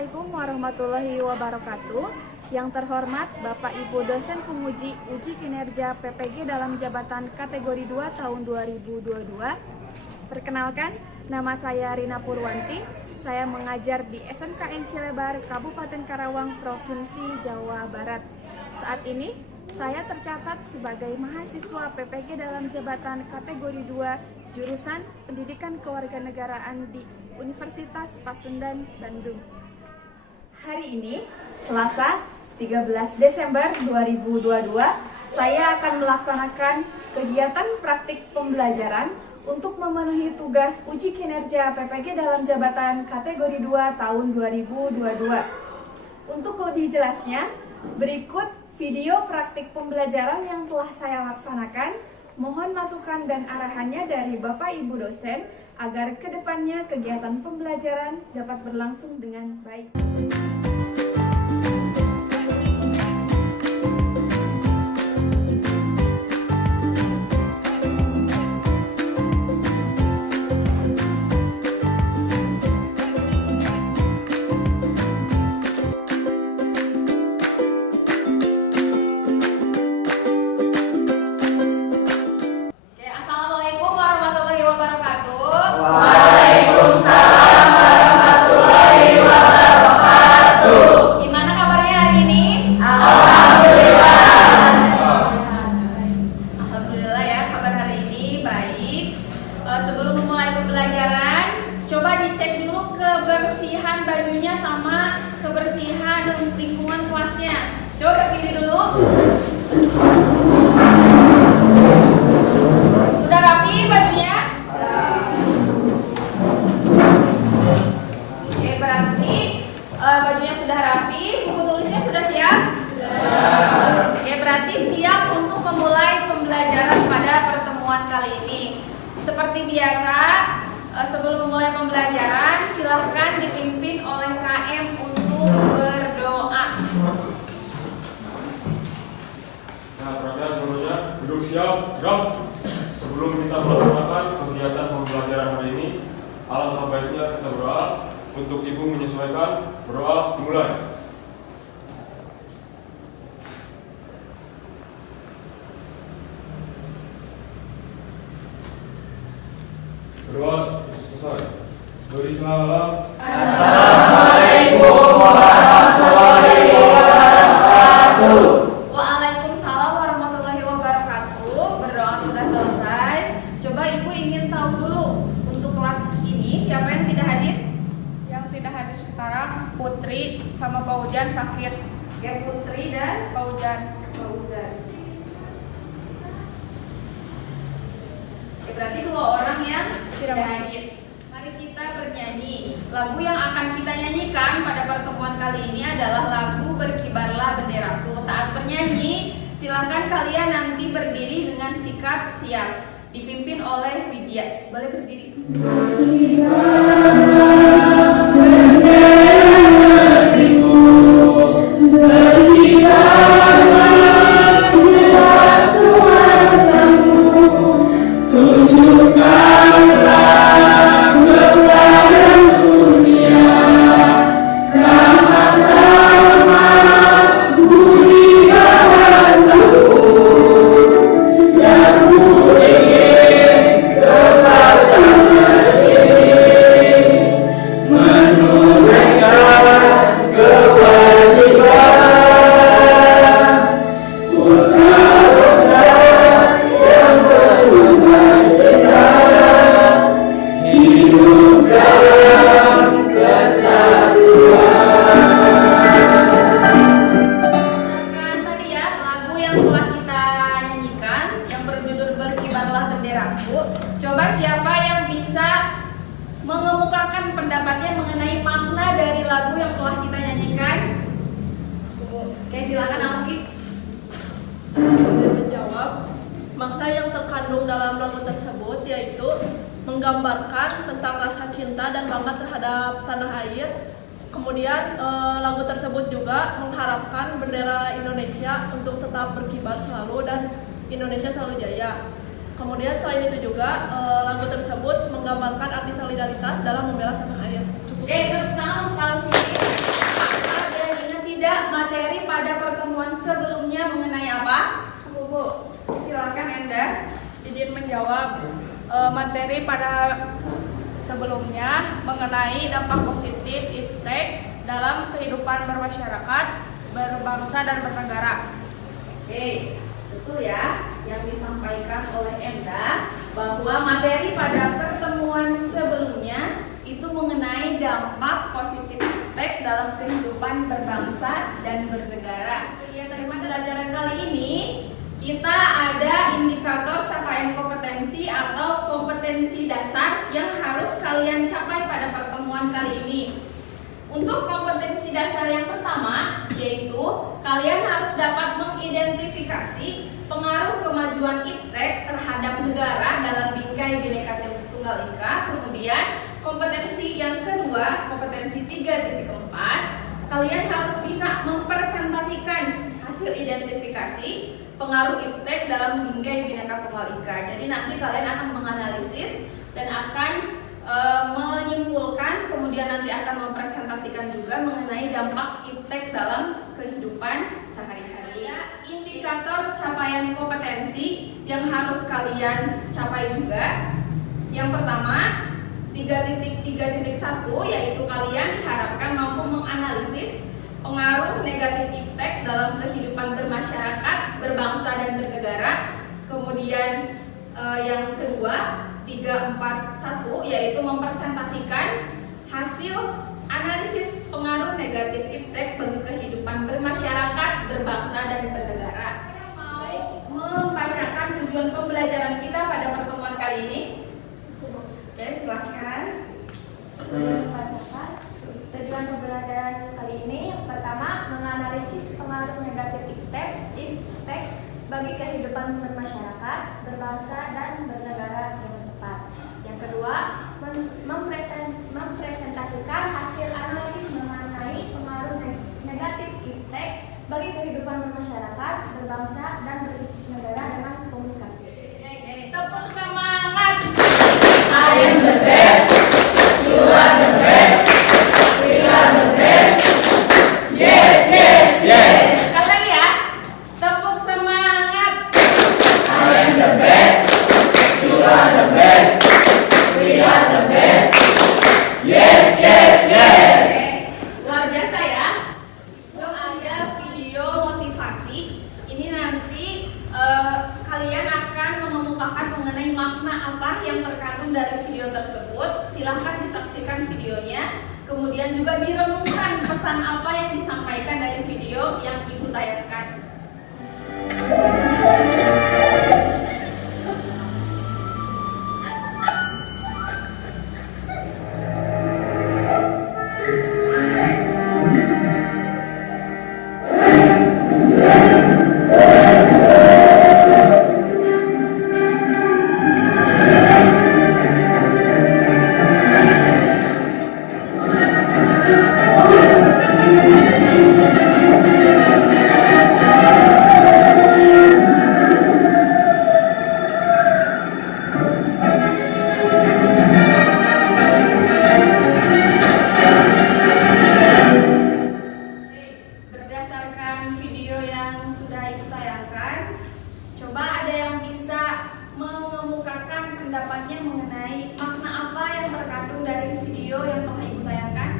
Assalamualaikum warahmatullahi wabarakatuh. Yang terhormat Bapak Ibu dosen penguji uji kinerja PPG dalam jabatan kategori 2 tahun 2022. Perkenalkan, nama saya Rina Purwanti. Saya mengajar di SMKN Cilebar, Kabupaten Karawang, Provinsi Jawa Barat. Saat ini saya tercatat sebagai mahasiswa PPG dalam jabatan kategori 2 jurusan Pendidikan Kewarganegaraan di Universitas Pasundan, Bandung. Hari ini, Selasa 13 Desember 2022, saya akan melaksanakan kegiatan praktik pembelajaran untuk memenuhi tugas uji kinerja PPG dalam jabatan kategori 2 tahun 2022. Untuk lebih jelasnya, berikut video praktik pembelajaran yang telah saya laksanakan. Mohon masukan dan arahannya dari Bapak Ibu dosen agar kedepannya kegiatan pembelajaran dapat berlangsung dengan baik. Sebelum memulai pembelajaran, coba dicek dulu kebersihan bajunya sama kebersihan lingkungan kelasnya. Coba berdiri dulu. Sudah rapi bajunya? Oke, berarti bajunya sudah rapi. Buku tulisnya sudah siap? Oke, berarti siap untuk memulai pembelajaran pada pertemuan kali ini. Seperti biasa, sebelum memulai pembelajaran, silahkan dipimpin oleh KM untuk berdoa. Nah, perhatian seluruhnya, duduk siap, gerak. Sebelum kita melaksanakan kegiatan pembelajaran hari ini, alangkah baiknya kita berdoa. Untuk Ibu menyesuaikan, berdoa dimulai. Berdoa selesai. Beri salam. Assalamualaikum warahmatullahi wabarakatuh. Waalaikumsalam warahmatullahi wabarakatuh. Berdoa sudah selesai. Coba Ibu ingin tahu dulu untuk kelas ini siapa yang tidak hadir? Yang tidak hadir sekarang Putri sama Pak Ujan sakit. Ya, Putri dan Pak Ujan. Fauzan. Berarti dua orang yang tidak hadir. Mari kita bernyanyi. Lagu yang akan kita nyanyikan pada pertemuan kali ini adalah lagu Berkibarlah Benderaku. Saat bernyanyi, silakan kalian nanti berdiri dengan sikap siap, dipimpin oleh Widya. Boleh berdiri. Coba siapa yang bisa mengemukakan pendapatnya mengenai makna dari lagu yang telah kita nyanyikan? Oke, silakan Alfi. Dan menjawab, makna yang terkandung dalam lagu tersebut yaitu menggambarkan tentang rasa cinta dan bangga terhadap tanah air. Kemudian lagu tersebut juga mengharapkan bendera Indonesia untuk tetap berkibar selalu dan Indonesia selalu jaya. Kemudian selain itu juga lagu tersebut menggambarkan arti solidaritas dalam membela tanah air. Cukup. Tentang Alfi. ada materi pada pertemuan sebelumnya mengenai apa? Bu, silakan Enda. Izin menjawab. Materi pada sebelumnya mengenai dampak positif iptek dalam kehidupan bermasyarakat, berbangsa dan bernegara. Oke, betul ya yang disampaikan oleh Enda bahwa materi pada pertemuan sebelumnya itu mengenai dampak positif iptek dalam kehidupan berbangsa dan bernegara. Kegiatan pembelajaran kali ini kita ada indikator capaian kompetensi atau kompetensi dasar yang harus kalian capai pada pertemuan kali ini. Untuk kompetensi dasar yang pertama, yaitu kalian harus dapat mengidentifikasi pengaruh kemajuan iptek terhadap negara dalam bingkai Bhinneka Tunggal Ika. Kemudian kompetensi yang kedua, kompetensi 3.4, kalian harus bisa mempresentasikan hasil identifikasi pengaruh iptek dalam bingkai Bhinneka Tunggal Ika. Jadi nanti kalian akan menganalisis dan akan menyimpulkan, kemudian nanti akan mempresentasikan juga mengenai dampak iptek dalam kehidupan sehari-hari. Indikator capaian kompetensi yang harus kalian capai juga. Yang pertama, 3.3.1, yaitu kalian diharapkan mampu menganalisis pengaruh negatif iptek dalam kehidupan bermasyarakat, berbangsa dan bernegara. Kemudian yang kedua, 3.4.1, yaitu mempresentasikan hasil analisis pengaruh negatif iptek bagi kehidupan bermasyarakat, berbangsa dan bernegara. Baik, membacakan tujuan pembelajaran kita pada pertemuan kali ini. Oke, silahkan. Tujuan pembelajaran kali ini yang pertama, menganalisis pengaruh negatif iptek bagi kehidupan bermasyarakat, berbangsa dan bernegara dengan tepat. Yang kedua, mempresentasikan hasil analisis mengenai pengaruh negatif iptek bagi kehidupan bermasyarakat, berbangsa dan bernegara dengan komunikasi. Tepuk semangat. I am the best. You are the best. We are the best. Yes, yes, yes. Sekali lagi ya. Tepuk semangat. I am the best. You are the best. We are the best. Yes, yes, yes. Luar biasa ya. Ada video motivasi. Ini nanti kalian akan mengemukakan mengenai makna apa yang terkandung dari video tersebut. Silahkan disaksikan videonya. Kemudian juga direnungkan pesan apa yang disampaikan dari video yang Ibu tayangkan. Berdasarkan video yang sudah Ibu tayangkan, coba ada yang bisa mengemukakan pendapatnya mengenai makna apa yang terkandung dari video yang telah Ibu tayangkan.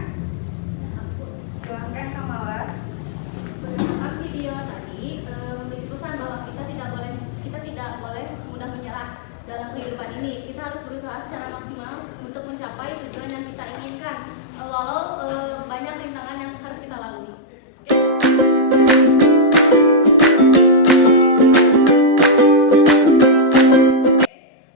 Silahkan Kamala. Berdasarkan video tadi, memiliki pesan bahwa kita tidak boleh mudah menyerah dalam kehidupan ini. Kita harus berusaha secara maksimal untuk mencapai tujuan yang kita inginkan, walau banyak rintangan yang harus kita lalui.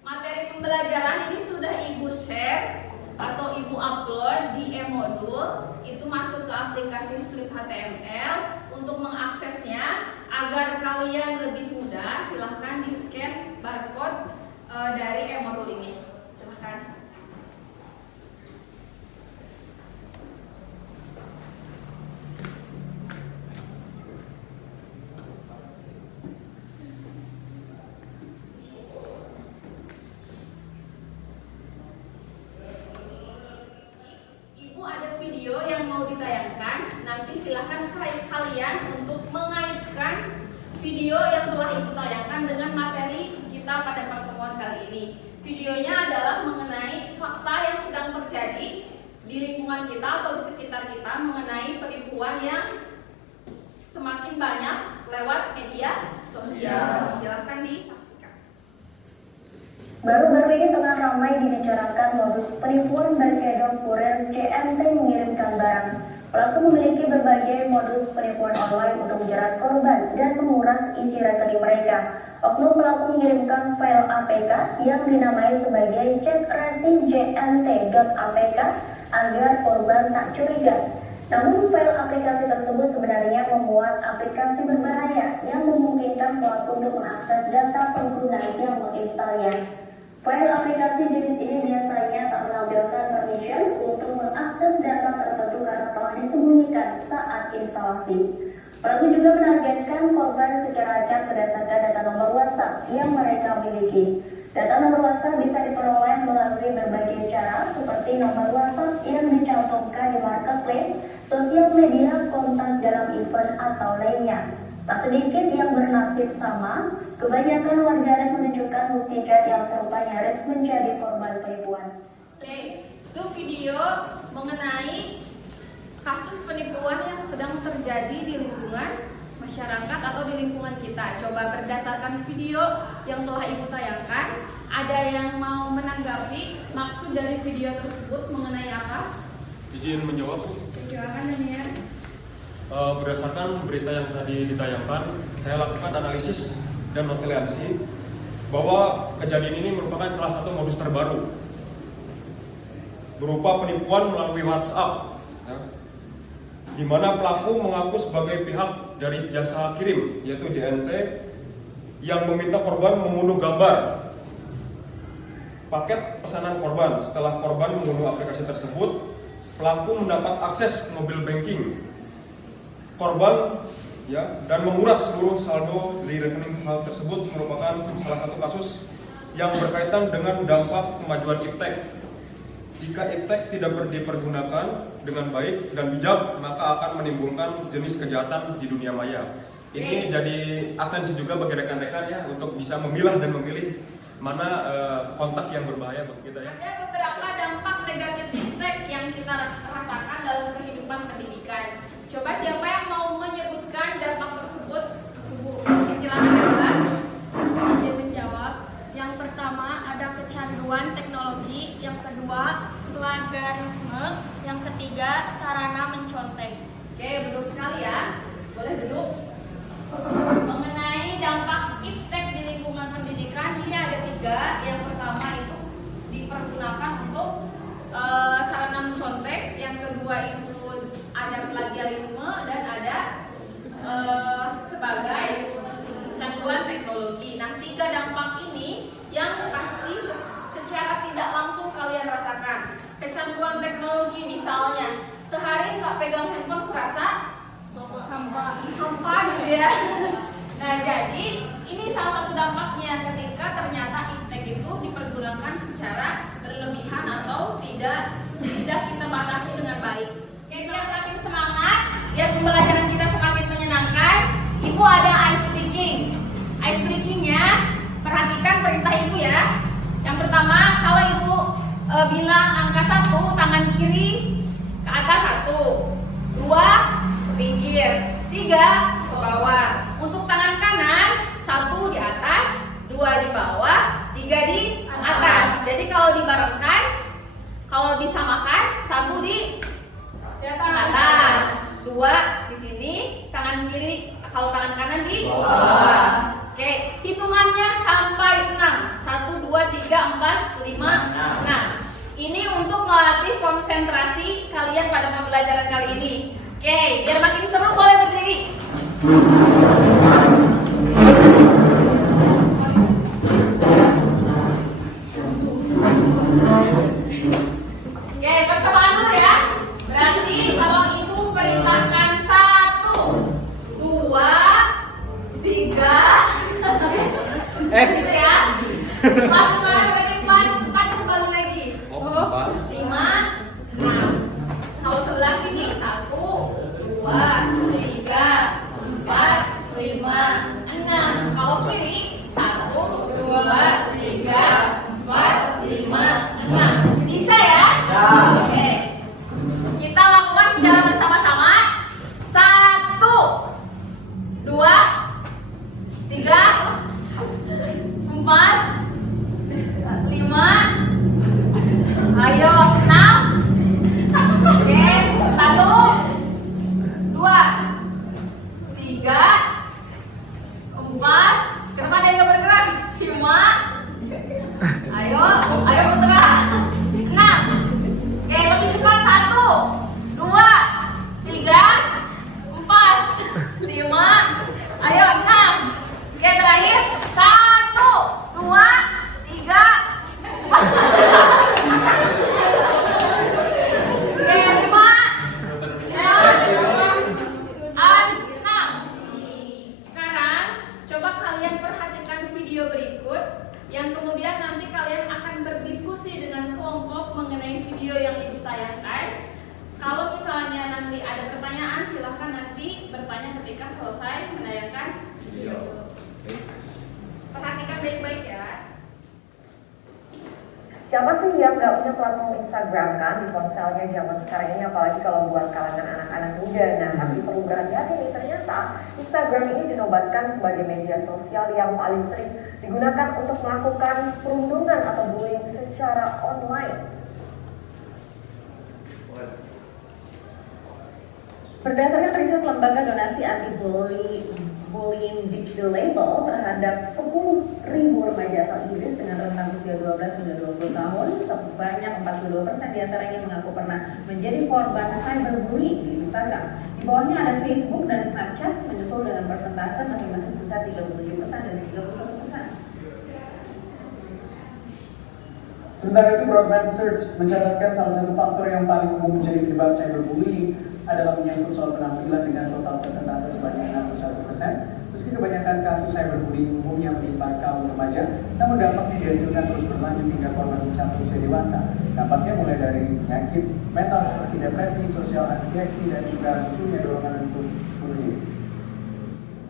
Materi pembelajaran ini sudah Ibu share atau Ibu upload di e-modul. Itu masuk ke aplikasi Flip HTML. Untuk mengaksesnya agar kalian lebih mudah, silahkan di-scan barcode dari e-modul ini. Silahkan. Ibu ada video yang mau ditayangkan. Nanti silahkan kalian kita pada pertemuan kali ini. Videonya adalah mengenai fakta yang sedang terjadi di lingkungan kita atau di sekitar kita mengenai penipuan yang semakin banyak lewat media sosial. Silahkan disaksikan. Baru-baru ini tengah ramai dibicarakan modus penipuan berkedok kurir CMT mengirimkan barang. Pelaku memiliki berbagai modus penipuan online untuk menjerat korban dan menguras isi rekening mereka. Oknum pelaku mengirimkan file APK yang dinamai sebagai chat resi jmt.apk agar korban tak curiga. Namun file aplikasi tersebut sebenarnya memuat aplikasi berbahaya yang memungkinkan pelaku untuk mengakses data pengguna yang menginstalnya. File aplikasi jenis ini biasanya tak menampilkan permission untuk mengakses data tertentu karena telah disembunyikan saat instalasi. Pelaku juga menargetkan korban secara acak berdasarkan data nomor WhatsApp yang mereka miliki. Data nomor WhatsApp bisa diperoleh melalui berbagai cara seperti nomor WhatsApp yang dicantumkan di marketplace, sosial media, kontak dalam event atau lainnya. Tak sedikit yang bernasib sama, kebanyakan warganet menunjukkan bukti chat yang serupa nyaris menjadi korban penipuan. Oke, itu video mengenai kasus penipuan yang sedang terjadi di lingkungan masyarakat atau di lingkungan kita. Coba berdasarkan video yang telah Ibu tayangkan, ada yang mau menanggapi maksud dari video tersebut mengenai apa? Izin menjawab. Silakan Daniel. Berdasarkan berita yang tadi ditayangkan, saya lakukan analisis dan notifikasi bahwa kejadian ini merupakan salah satu modus terbaru berupa penipuan melalui WhatsApp, ya, di mana pelaku mengaku sebagai pihak dari jasa kirim yaitu JNT yang meminta korban mengunduh gambar paket pesanan korban. Setelah korban mengunduh aplikasi tersebut, pelaku mendapat akses ke mobil banking korban, ya, dan menguras seluruh saldo di rekening. Hal tersebut merupakan salah satu kasus yang berkaitan dengan dampak kemajuan iptek. Jika iptek tidak dipergunakan dengan baik dan bijak, maka akan menimbulkan jenis kejahatan di dunia maya. Ini jadi atensi juga bagi rekan-rekan ya untuk bisa memilah dan memilih mana kontak yang berbahaya bagi kita ya. Ada beberapa dampak negatif iptek yang kita rasakan dalam kehidupan pendidikan. Coba siapa yang mau menyebutkan dampak tersebut? Ibu, silakan Ella. Izin menjawab. Yang pertama ada kecanduan teknologi, yang kedua plagiarisme, yang ketiga sarana mencontek. Oke, betul sekali ya. Boleh duduk. Mengenai dampak iptek di lingkungan pendidikan, ini ada 3. Yang pertama itu dipergunakan untuk sarana mencontek, yang kedua itu ada plagiarisme, dan ada sebagai kecanduan teknologi. Nah, 3 dampak ini yang pasti secara tidak langsung kalian rasakan. Kecanduan teknologi misalnya, sehari nggak pegang handphone serasa hampa gitu ya. Nah, jadi ini salah satu dampaknya ketika ternyata iptek itu dipergunakan secara berlebihan atau tidak kita batasi dengan baik. Oke, semakin semangat, biar pembelajaran kita semakin menyenangkan. Ibu ada ice breaking. Ice breakingnya, perhatikan perintah Ibu ya. Yang pertama, kalau Ibu bilang angka 1, tangan kiri ke atas 1, 2 ke pinggir, 3 ke bawah. Untuk tangan kanan, 1 di atas, 2 di bawah, 3 di atas. Jadi kalau dibarengkan, kalau disamakan, 1 di atas, 2 di sini, tangan kiri, kalau tangan kanan di bawah. Oke, hitungannya sampai 6. 1, 2, 3, 4, 5, 6. Ini untuk melatih konsentrasi kalian pada pembelajaran kali ini. Oke, biar makin seru boleh berdiri. Oke, persamaan dulu ya. Berarti kalau Ibu perintahkan 1, 2, 3, gitu ya. 4 kemarin berarti 4 kembali lagi. 5, 6. Kalau sebelah sini 1, 2, 3, 4, 5, 6. Kalau kiri 1, 2, 3, 4, 5, 6. Bisa ya? Oke. Kita lakukan secara bersama-sama. 1, 2, 3, 4, 5. Ayo 6. Oke, 1, 2, 3, 4. Kenapa dia nggak bergerak? 5. Ayo putra. 6. Oke, lebih cepat. 1, 2, 3, 4, 5. Ayo 6. Oke, terakhir. 1, 2, 3, 4. Oke, 5. 6. Sekarang coba kalian perhatikan video berikut yang kemudian nanti kalian akan berdiskusi dengan kelompok mengenai video yang ibu tayangkan. Kalau misalnya nanti ada pertanyaan, silahkan nanti bertanya ketika selesai menayangkan video. Perhatikan baik-baik ya. Siapa sih yang nggak punya platform Instagram kan di ponselnya zaman sekarang ini, apalagi kalau buat kalangan anak-anak muda. Nah, tapi perlu berhati-hati nih, ternyata Instagram ini dinobatkan sebagai media sosial yang paling sering digunakan untuk melakukan perundungan atau bullying secara online. Berdasarkan riset lembaga donasi anti-bullying Digital Label terhadap 10.000 remaja asal Inggris dengan rentang usia 12 hingga 20 tahun, sebanyak 42% diantaranya mengaku pernah menjadi korban cyberbullying di Instagram. Di bawahnya ada Facebook dan Snapchat, menyusul dengan persentase masing-masing sebesar 37% dan 31%. Sementara itu, Broadband Search mencatatkan salah satu faktor yang paling umum menjadi penyebab cyberbullying adalah menyangkut soal penampilan dengan total persentase sebanyak 61%. Meski kebanyakan kasus cyberbullying umumnya menimpa kaum remaja, namun dampaknya dihasilkan terus berlanjut hingga korban mencapai usia dewasa. Dampaknya mulai dari penyakit mental seperti depresi, social anxiety, dan juga munculnya dorongan untuk bunuh diri.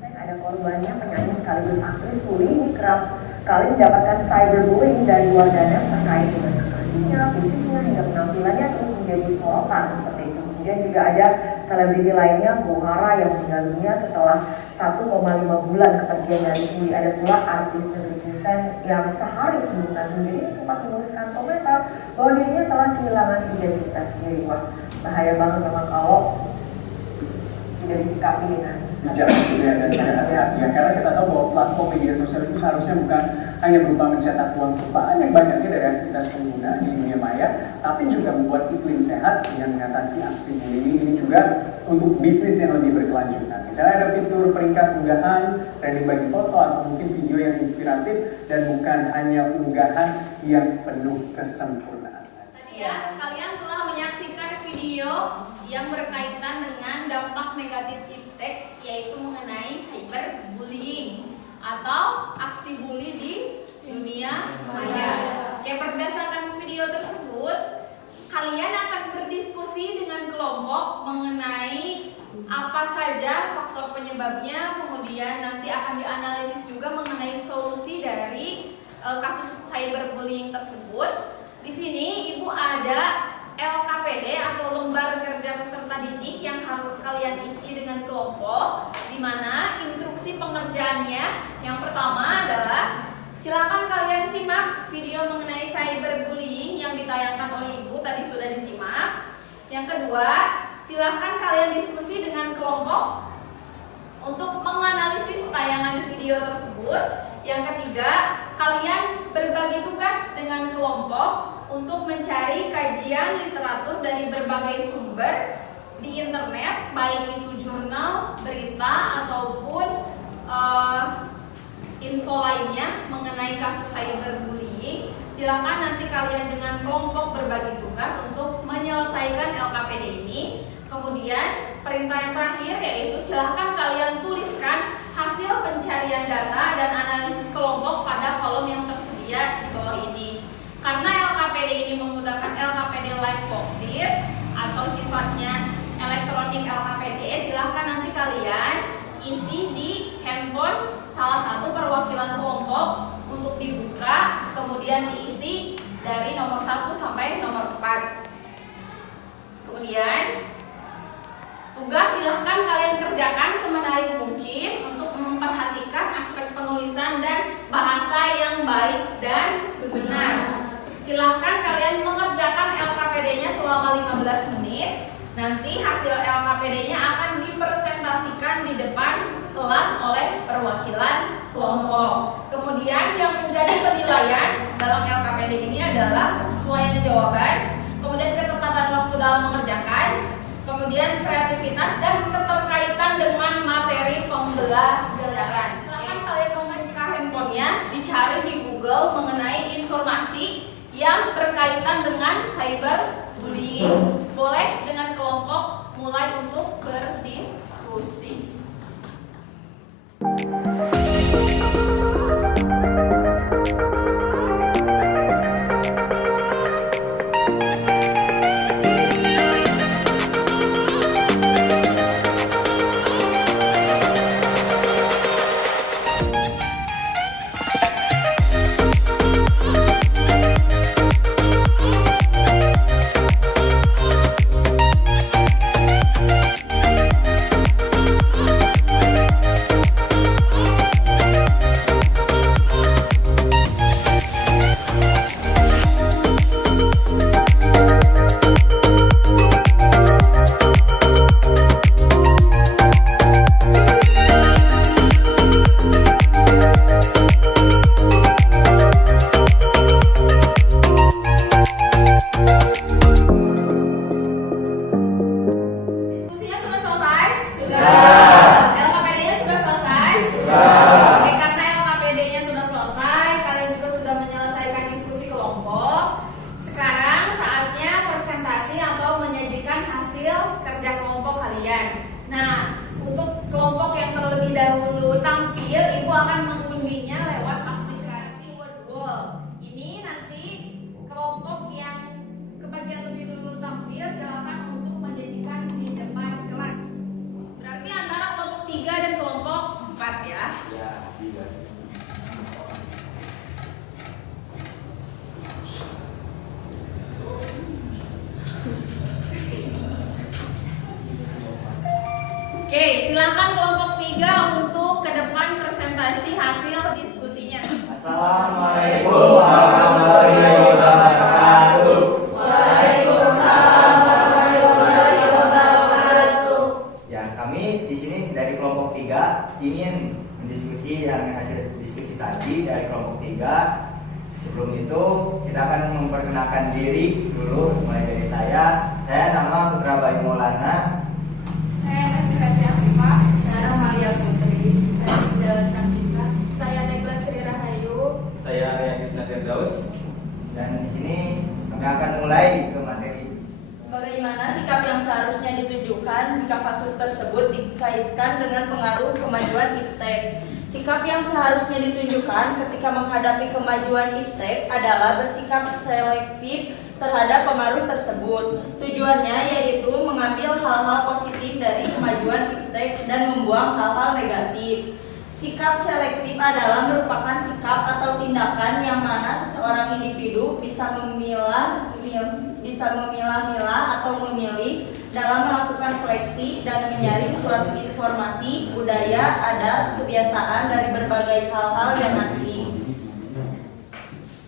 Ada korbannya, penyanyi sekaligus aktris Uli kerap kali mendapatkan cyberbullying dari warganet terkait dengan kekasihnya, fisiknya, hingga penampilannya terus menjadi sorotan seperti itu. Kemudian juga ada selebriti lainnya, Bu Hara, yang meninggal dunia setelah 1,5 bulan kepergian dari Uli. Ada pula artis Negeri Vincent yang sehari sebelum gantung diri sempat menuliskan komentar bahwa dirinya telah kehilangan identitas diri. Wah, bahaya banget memang kalau tidak disikapi dengan bijak gitu ya, dan hati-hati ya, karena kita tahu bahwa platform media sosial itu seharusnya bukan hanya berupa mencetak uang sebanyak-banyaknya dari aktivitas pengguna di dunia maya, tapi juga membuat iklim sehat dengan mengatasi aksi bullying ini juga untuk bisnis yang lebih berkelanjutan. Misalnya ada fitur peringkat unggahan, trending bagi foto, atau mungkin video yang inspiratif dan bukan hanya unggahan yang penuh kesempurnaan saja. Tadi ya, kalian telah menyaksikan video yang berkaitan dengan dampak negatif iptek, yaitu mengenai cyberbullying atau aksi bully di dunia maya. Oke, berdasarkan video tersebut, kalian akan berdiskusi dengan kelompok mengenai apa saja faktor penyebabnya, kemudian nanti akan dianalisis juga mengenai solusi dari kasus cyberbullying tersebut. Di sini Ibu ada LKPD atau lembar kerja peserta didik yang harus kalian isi dengan kelompok, di mana instruksi pengerjaannya yang pertama adalah silakan kalian simak video mengenai cyberbullying yang ditayangkan oleh Ibu, tadi sudah disimak. Yang kedua, silakan kalian diskusi dengan kelompok untuk menganalisis tayangan video tersebut. Yang ketiga, kalian berbagi tugas dengan kelompok untuk mencari kajian literatur dari berbagai sumber di internet, baik itu jurnal, berita, ataupun info lainnya mengenai kasus cyberbullying. Silakan nanti kalian dengan kelompok berbagi tugas untuk menyelesaikan LKPD ini. Kemudian perintah yang terakhir yaitu silakan kalian tuliskan hasil pencarian data dan analisis kelompok pada kolom yang tersedia di bawah ini. Karena LKPD ini menggunakan LKPD Live Worksheet atau sifatnya elektronik LKPD, silahkan nanti kalian isi di handphone salah satu perwakilan kelompok untuk dibuat kemudian diisi dari nomor 1 sampai nomor 4. Kemudian tugas silahkan kalian kerjakan semenarik mungkin untuk memperhatikan aspek penulisan dan bahasa yang baik dan benar. Silahkan kalian mengerjakan LKPD-nya selama 15 menit. Nanti hasil LKPD-nya akan dipresentasikan di depan kelas oleh perwakilan kelompok. Kemudian yang menjadi penilaian dalam LKPD ini adalah kesesuaian jawaban, kemudian ketepatan waktu dalam mengerjakan, kemudian kreativitas dan keterkaitan dengan materi pembelajaran. Silakan kalian membuka handphonenya, dicari di Google mengenai informasi yang berkaitan dengan cyberbullying. Boleh dengan kelompok mulai untuk berdiskusi. Oke, silakan kelompok 3 untuk ke depan presentasi hasil diskusinya. Assalamualaikum warahmatullahi wabarakatuh. Waalaikumsalam warahmatullahi wabarakatuh. Ya, kami di sini dari kelompok 3 ingin mendiskusi yang hasil diskusi tadi dari kelompok 3. Sebelum itu kita akan memperkenalkan diri dulu, mulai dari saya. Saya nama Putra Bayu Maulana. Saya Rafika Afifah, Nara Maria Putri, saya Jalan Cantika, saya Nekla Sri Rahayu, saya Arya Krisna Firdaus. Dan di sini kami akan mulai ke materi. Bagaimana sikap yang seharusnya ditunjukkan jika kasus tersebut dikaitkan dengan pengaruh kemajuan iptek? Sikap yang seharusnya ditunjukkan ketika menghadapi kemajuan iptek adalah bersikap selektif terhadap pengaruh tersebut. Tujuannya yaitu mengambil hal-hal positif dari kemajuan iptek dan membuang hal-hal negatif. Sikap selektif adalah merupakan sikap atau tindakan yang mana seseorang individu bisa memilah-milah atau memilih dalam melakukan seleksi dan menyaring suatu informasi, budaya, adat, kebiasaan dari berbagai hal-hal yang asing.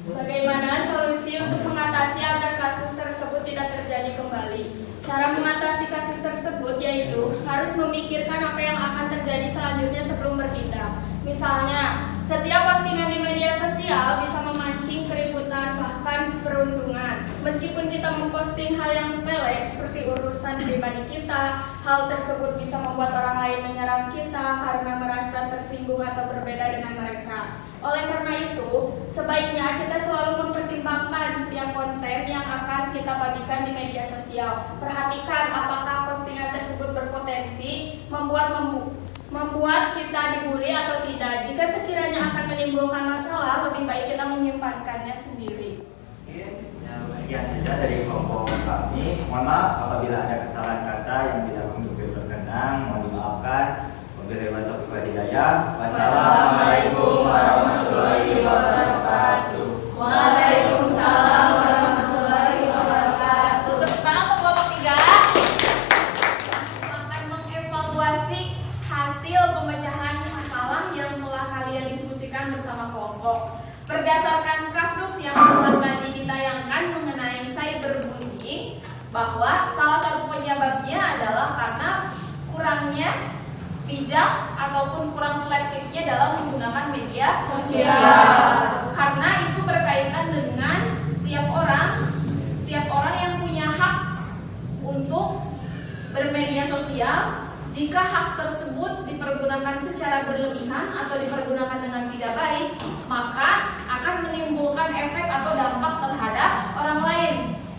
Bagaimana solusi untuk mengatasi agar kasus tersebut tidak terjadi kembali? Cara mengatasi kasus tersebut yaitu harus memikirkan apa yang akan terjadi selanjutnya sebelum bertindak. Misalnya, setiap postingan di media sosial bisa memancing keributan bahkan perundungan. Meskipun kita memposting hal yang sepele seperti urusan pribadi kita, hal tersebut bisa membuat orang lain menyerang kita karena merasa tersinggung atau berbeda dengan mereka. Oleh karena itu, sebaiknya kita selalu mempertimbangkan setiap konten yang akan kita bagikan di media sosial. Perhatikan apakah postingan tersebut berpotensi membuat kita dibully atau tidak. Jika sekiranya akan menimbulkan masalah, lebih baik kita menyimpankannya sendiri. Sekian saja dari kelompok kami. Mohon maaf apabila ada kesalahan kata yang tidak berkenan, mohon dimaafkan. Wabillahi taufiq wal hidayah. Wassalamualaikum warahmatullahi wabarakatuh. yang telah tadi ditayangkan mengenai cyberbullying, bahwa salah satu penyebabnya adalah karena kurangnya bijak ataupun kurang selektifnya dalam menggunakan media sosial. Karena itu berkaitan dengan setiap orang yang punya hak untuk bermedia sosial. Jika hak tersebut dipergunakan secara berlebihan atau dipergunakan dengan tidak baik, maka akan menimbulkan efek atau dampak terhadap orang lain.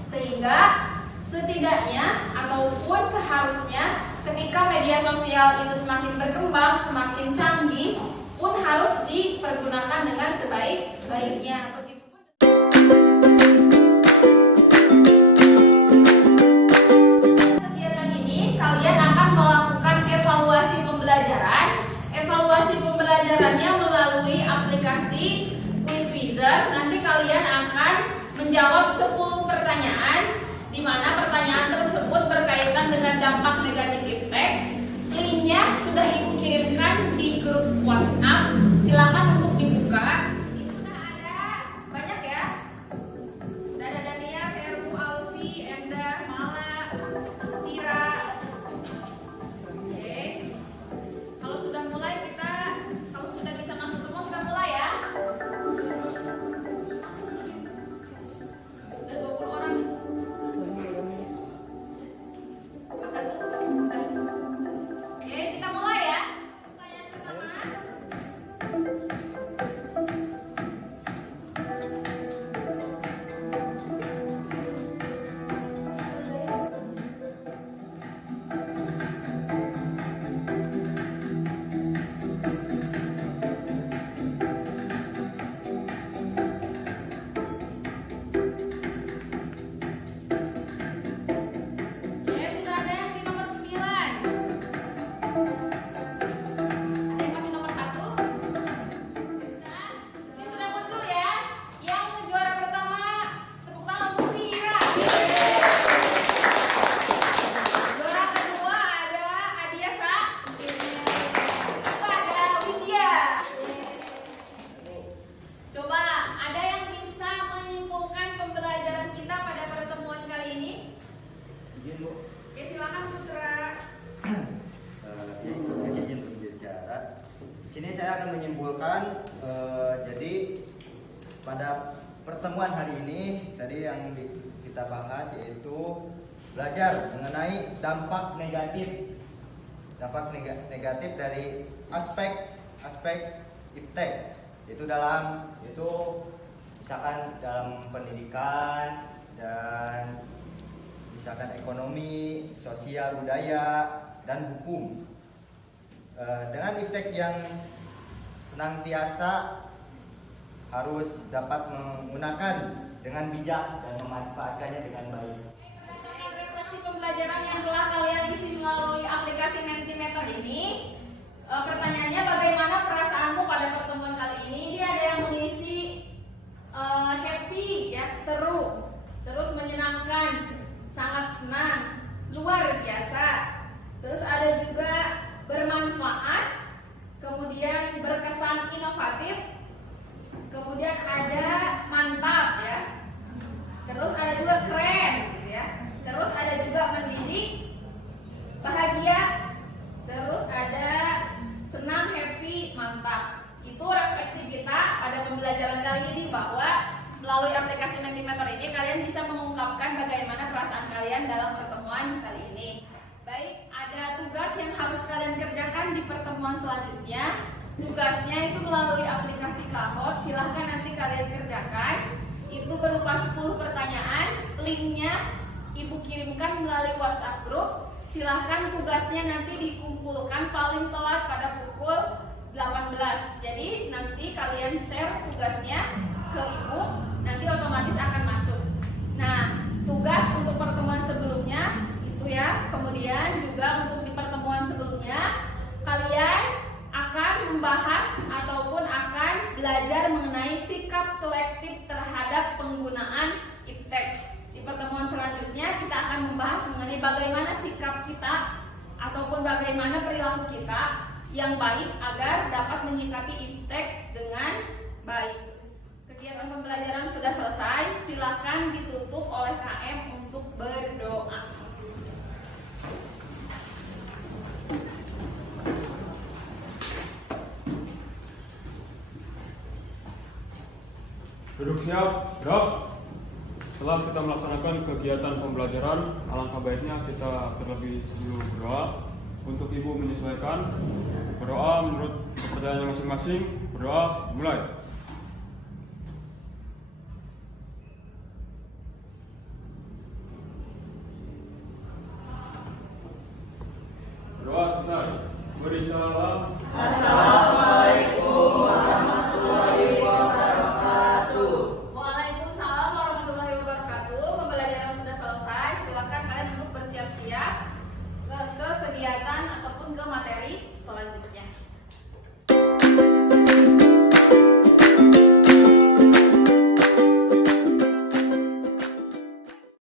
Sehingga setidaknya ataupun seharusnya ketika media sosial itu semakin berkembang, semakin canggih, pun harus dipergunakan dengan sebaik-baiknya. Kegiatan ini kalian akan melakukan evaluasi pembelajaran. Evaluasi pembelajarannya melalui aplikasi Quizizzer. Nanti kalian akan menjawab 10 pertanyaan, di mana pertanyaan tersebut berkaitan dengan dampak negatif iptek. Linknya sudah Ibu kirimkan di grup WhatsApp. Silakan untuk dibuka. Ini sudah ada banyak ya. Sudah ada Dania, Heru, Alfi, Enda, Mala, Tira. Oke. Kalau sudah mulai kalau sudah bisa masuk semua kita mulai ya. Udah 20 orang nih. Oke, kita mulai ya. Pertanyaan pertama. Oke, sudah ada yang di nomor 9. Ada yang masih nomor 1? Ini sudah muncul ya. Yang juara pertama, tepuk tangan untuk Tira. Juara kedua ada Adiasa. Ketiga ada Widya. Coba, ada yang bisa menyimpulkan pembelajaran kita pada pertemuan kali ini? Izin Bu. Oke, silakan Putra. Saya izin berbicara. Di sini saya akan menyimpulkan, jadi pada pertemuan hari ini tadi yang kita bahas yaitu belajar mengenai dampak negatif dari aspek iptek. Itu misalkan dalam pendidikan dan misalkan ekonomi, sosial, budaya, dan hukum. Dengan iptek yang senantiasa harus dapat menggunakan dengan bijak dan memanfaatkannya dengan baik. Berdasarkan refleksi pembelajaran yang telah kalian isi melalui aplikasi Mentimeter ini, pertanyaannya bagaimana perasaanmu pada pertemuan kali ini? Dia ada yang mengisi happy, ya, seru, terus menyenangkan, sangat senang, luar biasa. Terus ada juga bermanfaat, kemudian berkesan inovatif, kemudian ada mantap, ya. Terus ada juga keren, gitu ya. Terus ada juga mendidik, bahagia, terus ada senang, happy, mantap. Itu refleksi kita pada pembelajaran kali ini, bahwa melalui aplikasi Mentimeter ini kalian bisa mengungkapkan bagaimana perasaan kalian dalam pertemuan kali ini. Baik, ada tugas yang harus kalian kerjakan di pertemuan selanjutnya. Tugasnya itu melalui aplikasi Kahoot. Silahkan nanti kalian kerjakan. Itu berupa 10 pertanyaan. Linknya Ibu kirimkan melalui WhatsApp grup. Silahkan tugasnya nanti dikumpulkan paling telat pada pukul 18. Jadi nanti kalian share tugasnya ke Ibu, nanti otomatis akan masuk. Nah, tugas untuk pertemuan sebelumnya itu ya. Kemudian juga untuk di pertemuan sebelumnya kalian akan membahas ataupun akan belajar mengenai sikap selektif terhadap penggunaan iptek. Di pertemuan selanjutnya kita akan membahas mengenai bagaimana sikap kita ataupun bagaimana perilaku kita yang baik agar dapat menyikapi iptek dengan baik. Kegiatan pembelajaran sudah selesai, silakan ditutup oleh KM untuk berdoa. Duduk siap, gerak. Setelah kita melaksanakan kegiatan pembelajaran, alangkah baiknya kita terlebih dulu berdoa untuk ibu menyesuaikan. Berdoa menurut kepercayaannya masing-masing. Berdoa, mulai. Berdoa selesai. Beri salam. Assalamualaikum warahmatullahi wabarakatuh. Waalaikumsalam warahmatullahi wabarakatuh. Pembelajaran sudah selesai. Silakan kalian untuk bersiap-siap ke kegiatan ataupun ke materi selanjutnya.